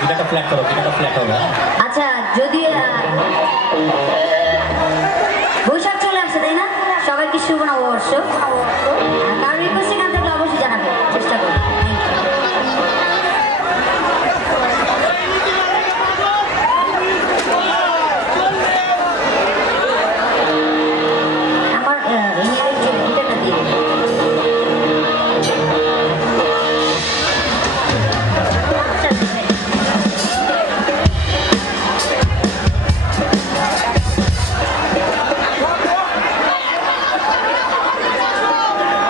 দুটাটা flat করো, দুটাটা flat হবে। আচ্ছা যদি বৈশাখ চলে আসছে তাই না, সবাইকে শুভ নববর্ষ।